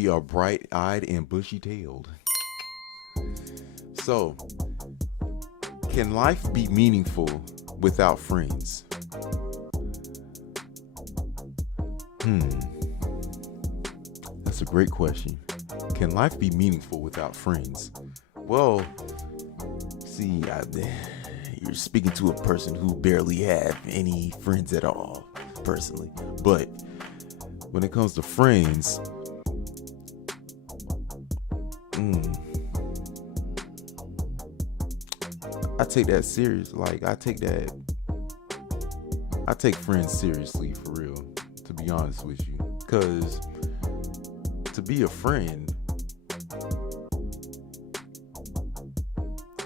we are bright-eyed and bushy-tailed. So, can life be meaningful without friends? That's a great question. Can life be meaningful without friends? Well, see, you're speaking to a person who barely have any friends at all, personally. But when it comes to friends, I take that serious. Like, I take friends seriously, for real, to be honest with you. Because to be a friend,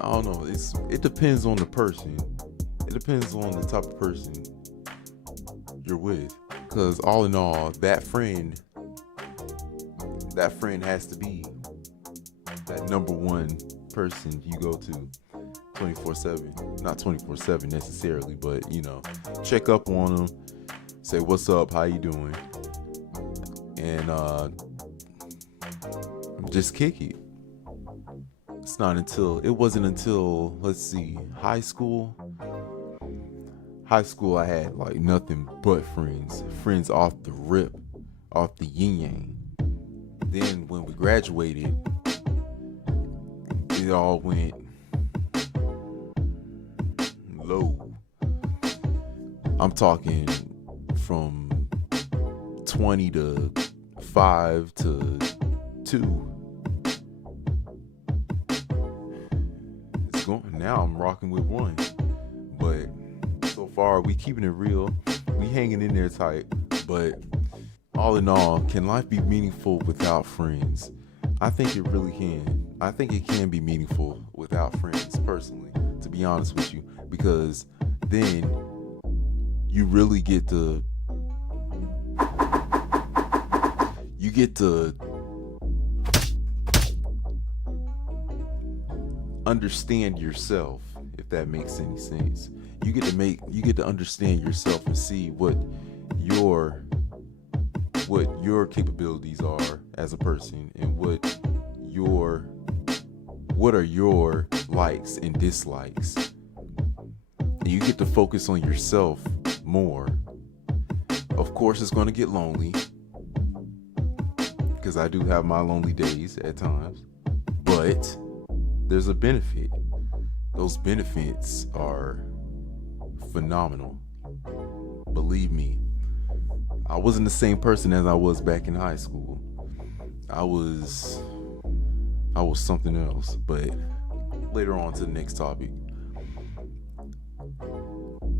I don't know, it depends on the person. It depends on the type of person you're with. Because all in all, that friend has to be that number one person you go to 24/7. Not 24/7 necessarily, but check up on them, say what's up, how you doing, and just kick it. It wasn't until let's see, high school I had like nothing but friends off the rip, off the yin yang. Then when we graduated, it all went low. I'm talking from 20 to 5 to 2. It's going now. I'm rocking with 1, but so far we keeping it real. We hanging in there tight. But all in all, can life be meaningful without friends? I think it really can. I think it can be meaningful without friends, personally, to be honest with you, because then you really get to understand yourself, if that makes any sense. You get to understand yourself and see what your capabilities are as a person, and what are your likes and dislikes. And you get to focus on yourself more. Of course, it's going to get lonely, because I do have my lonely days at times, but there's a benefit. Those benefits are phenomenal. Believe me, I wasn't the same person as I was back in high school. I was something else. But later on to the next topic.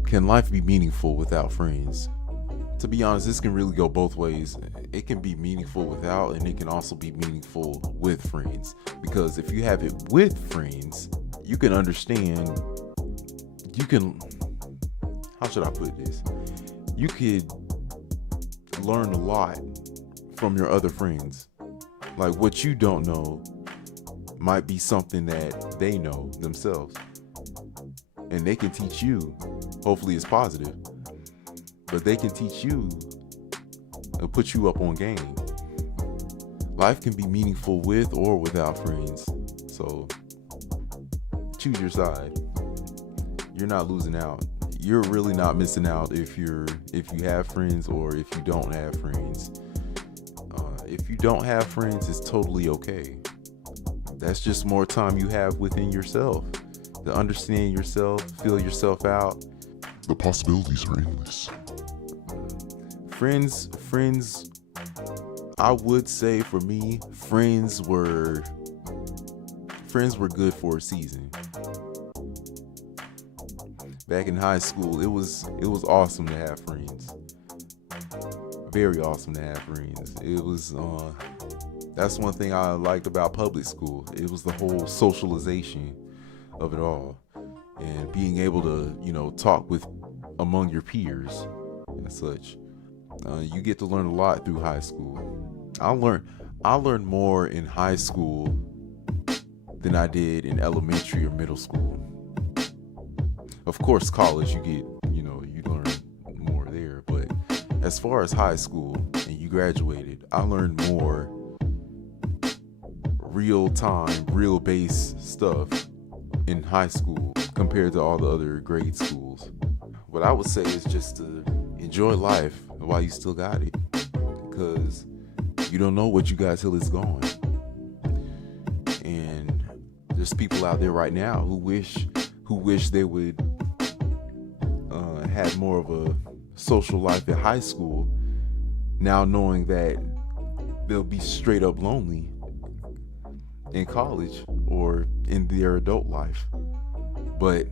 Can life be meaningful without friends? To be honest, this can really go both ways. It can be meaningful without, and it can also be meaningful with friends. Because if you have it with friends, you can understand, how should I put this? You could learn a lot from your other friends. Like, what you don't know might be something that they know themselves, and they can teach you. Hopefully it's positive, but they can teach you and put you up on game. Life can be meaningful with or without friends, so choose your side. You're not losing out. You're really not missing out if you have friends or if you don't have friends. If you don't have friends, it's totally okay. That's just more time you have within yourself to understand yourself, feel yourself out. The possibilities are endless. Friends, I would say for me, friends were good for a season. Back in high school, it was awesome to have friends. Very awesome to have friends. It was that's one thing I liked about public school. It was the whole socialization of it all, and being able to talk with among your peers and such. You get to learn a lot through high school. I learned more in high school than I did in elementary or middle school. Of course, college, you learn more there, but as far as high school and you graduated, I learned more real time, real base stuff in high school compared to all the other grade schools. What I would say is just to enjoy life while you still got it, because you don't know what you got till it's gone. And there's people out there right now who wish they would have more of a social life in high school, now knowing that they'll be straight up lonely in college or in their adult life. But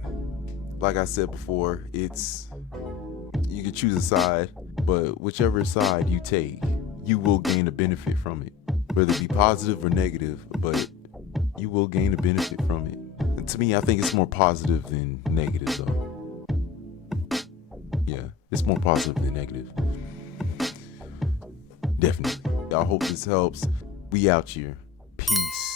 like I said before, you can choose a side, but whichever side you take, you will gain a benefit from it, whether it be positive or negative, but you will gain a benefit from it. And to me, I think it's more positive than negative though. Yeah, it's more positive than negative. Definitely. I hope this helps. We out here. Peace.